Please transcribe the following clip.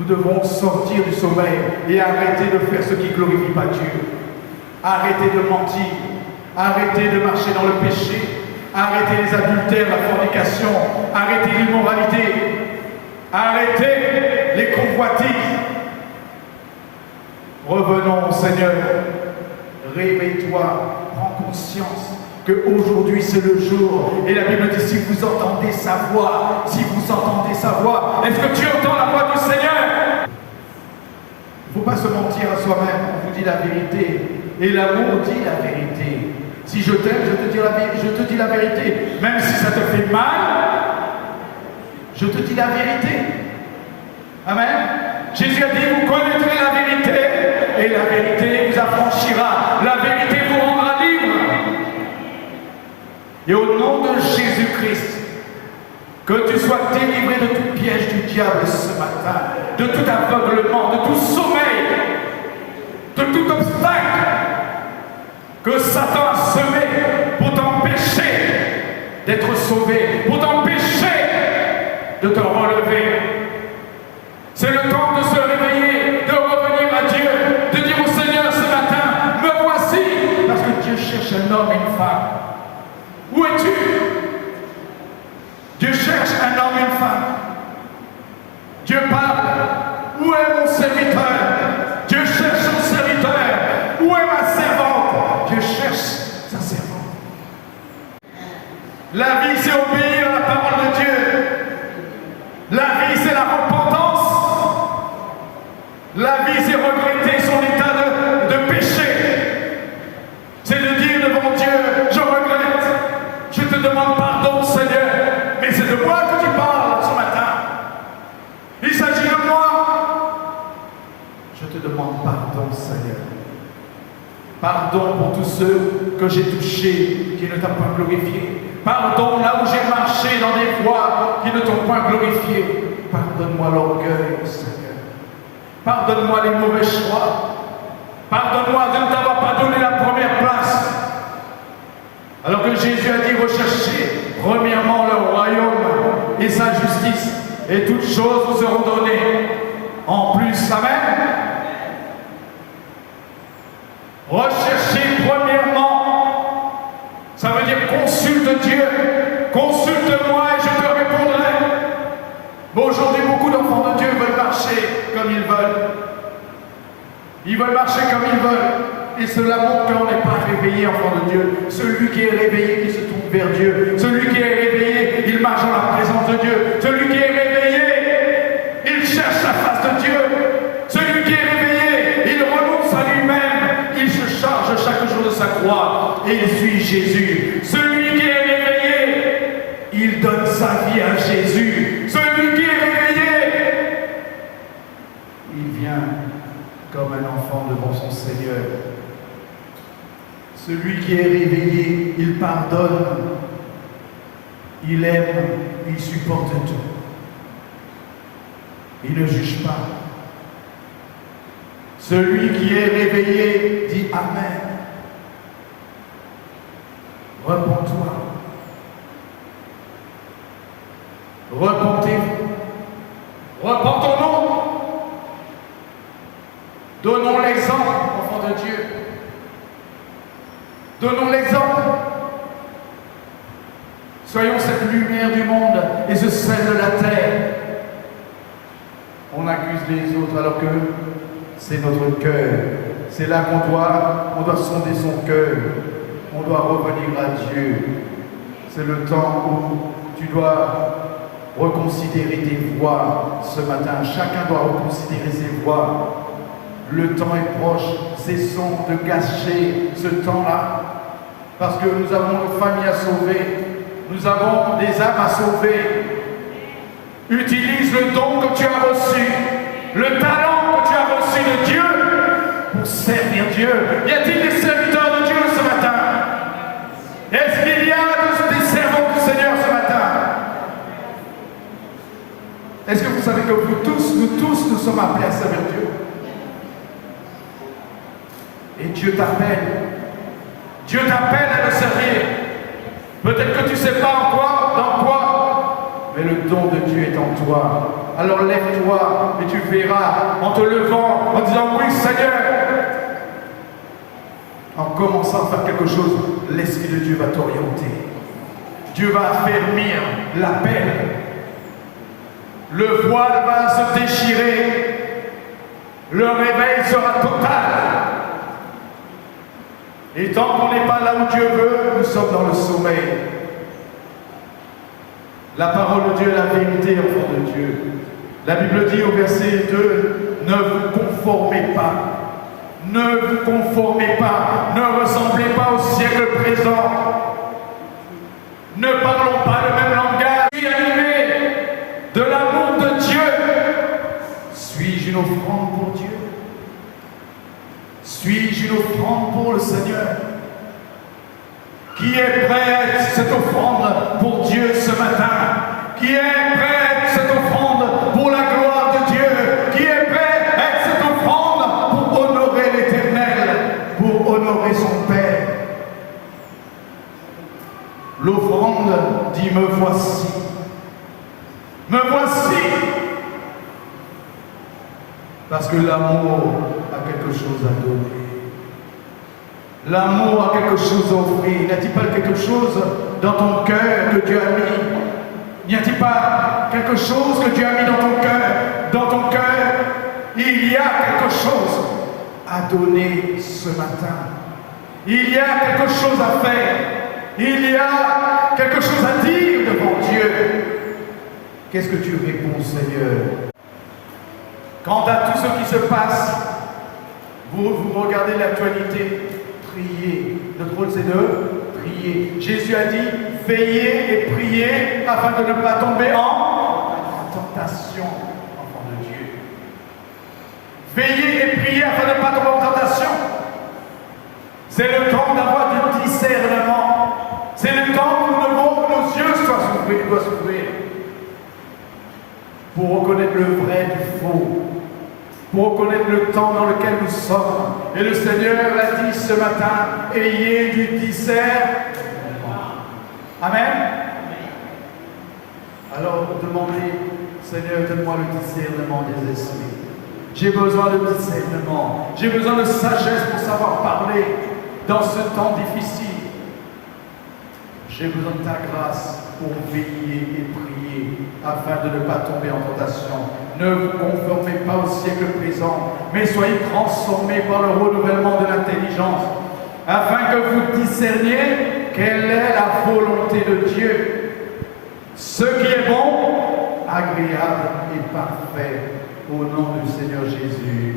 Nous devons sortir du sommeil et arrêter de faire ce qui ne glorifie pas Dieu. Arrêter de mentir, arrêter de marcher dans le péché, arrêter les adultères, la fornication, arrêter l'immoralité, arrêter les convoitises. Revenons au Seigneur. Réveille-toi, prends conscience qu'aujourd'hui c'est le jour. Et la Bible dit, si vous entendez sa voix, est-ce que tu entends la voix du Seigneur? Il ne faut pas se mentir à soi-même, on vous dit la vérité. Et l'amour dit la vérité. Si je t'aime, je te dis la vérité. Même si ça te fait mal, je te dis la vérité. Amen. Jésus a dit, vous connaîtrez la vérité, et la vérité vous affranchira. La vérité vous rendra libre. Et au nom de Jésus-Christ, que tu sois délivré de tout piège du diable ce matin, de tout aveuglement, de tout sommeil, de tout obstacle que Satan a semé pour t'empêcher d'être sauvé, pour t'empêcher de te relever. C'est le temps de se réveiller, de revenir à Dieu, de dire au Seigneur ce matin, me voici, parce que Dieu cherche un homme et une femme. Où es-tu? Dieu cherche un homme et une femme. Dieu parle. Où est mon serviteur? Dieu cherche son serviteur. Où est ma servante? Dieu cherche sa servante. La vie, c'est obéir à la parole de Dieu. La vie, c'est la repentance. La vie, c'est regretter son état de péché. C'est de dire devant Dieu, je regrette. Je te demande pardon, Seigneur. Mais c'est de moi que tu parles ce matin. Il s'agit de moi. Je te demande pardon, Seigneur. Pardon pour tous ceux que j'ai touchés, qui ne t'ont pas glorifié. Pardon là où j'ai marché dans des voies qui ne t'ont pas glorifié. Pardonne-moi l'orgueil, Seigneur. Pardonne-moi les mauvais choix. Pardonne-moi de ne t'avoir pas donné la première place. Alors que Jésus a dit, recherchez premièrement le royaume et sa justice, et toutes choses vous seront données en plus. Amen. Recherchez premièrement, ça veut dire consulte Dieu, consulte-moi et je te répondrai. Bon, aujourd'hui, beaucoup d'enfants de Dieu veulent marcher comme ils veulent. Ils veulent marcher comme ils veulent. Et cela montre qu'on n'est pas réveillé, enfant de Dieu. Celui qui est réveillé, qui se tourne vers Dieu. Celui qui est réveillé, il marche dans la présence de Dieu. Celui qui est réveillé, il cherche la face de Dieu. Celui qui est réveillé, il renonce à lui-même. Il se charge chaque jour de sa croix et il suit Jésus. Celui qui est réveillé, il donne sa vie à Jésus. Celui qui est réveillé, il vient comme un enfant devant son Seigneur. Celui qui est réveillé, il pardonne, il aime, il supporte tout. Il ne juge pas. Celui qui est réveillé dit Amen. Repens-toi. Repentez-vous. Repentons-nous. Donnons l'exemple, enfants de Dieu. Donnons l'exemple. Soyons cette lumière du monde et ce sel de la terre. On accuse les autres alors que c'est notre cœur. C'est là qu'on doit sonder son cœur. On doit revenir à Dieu. C'est le temps où tu dois reconsidérer tes voies ce matin. Chacun doit reconsidérer ses voies. Le temps est proche. Cessons de gâcher ce temps-là. Parce que nous avons nos familles à sauver. Nous avons des âmes à sauver. Utilise le don que tu as reçu. Le talent que tu as reçu de Dieu pour servir Dieu. Y a-t-il des serviteurs de Dieu ce matin? Est-ce qu'il y a des servants du Seigneur ce matin? Est-ce que vous savez que nous tous, nous sommes appelés à servir Dieu? Et Dieu t'appelle. Dieu t'appelle à le servir. Peut-être que tu ne sais pas en quoi, dans quoi, mais le don de Dieu est en toi. alors lève-toi et tu verras en te levant, en disant oui Seigneur. En commençant à faire quelque chose, l'Esprit de Dieu va t'orienter. Dieu va affermir l'appel. Le voile va se déchirer. Le réveil sera total. Et tant qu'on n'est pas là où Dieu veut, nous sommes dans le sommeil. La parole de Dieu est la vérité, enfant de Dieu. La Bible dit au verset 2, ne vous conformez pas. Ne vous conformez pas. Ne ressemblez pas au siècle présent. Ne parlons pas le même langage. Je suis animé de l'amour de Dieu. Suis-je une offrande pour Dieu? Suis-je une offrande pour le Seigneur? Qui est prêt à être cette offrande pour Dieu ce matin? Qui est prêt à être cette offrande pour la gloire de Dieu? Qui est prêt à être cette offrande pour honorer l'Éternel, pour honorer son Père? L'offrande dit me voici. Me voici. Parce que l'amour a quelque chose à donner. L'amour a quelque chose à offrir. N'y a-t-il pas quelque chose dans ton cœur que Dieu a mis? N'y a-t-il pas quelque chose que Dieu a mis dans ton cœur? Dans ton cœur, il y a quelque chose à donner ce matin. Il y a quelque chose à faire. Il y a quelque chose à dire devant Dieu. Qu'est-ce que tu réponds, Seigneur? Quant à tout ce qui se passe, vous regardez l'actualité, priez. Notre rôle, c'est de prier. Jésus a dit, veillez et priez afin de ne pas tomber en tentation, enfant de Dieu. Veillez et priez afin de ne pas tomber en tentation. C'est le temps d'avoir du discernement. C'est le temps où nos yeux doivent s'ouvrir pour reconnaître le vrai du faux, pour reconnaître le temps dans lequel nous sommes. Et le Seigneur a dit ce matin, ayez du discernement. Amen. Alors demandez, Seigneur, donne-moi le discernement des esprits. J'ai besoin de discernement. J'ai besoin de sagesse pour savoir parler dans ce temps difficile. J'ai besoin de ta grâce pour veiller et prier afin de ne pas tomber en tentation. Ne vous conformez pas au siècle présent, mais soyez transformés par le renouvellement de l'intelligence, afin que vous discerniez quelle est la volonté de Dieu, ce qui est bon, agréable et parfait, au nom du Seigneur Jésus.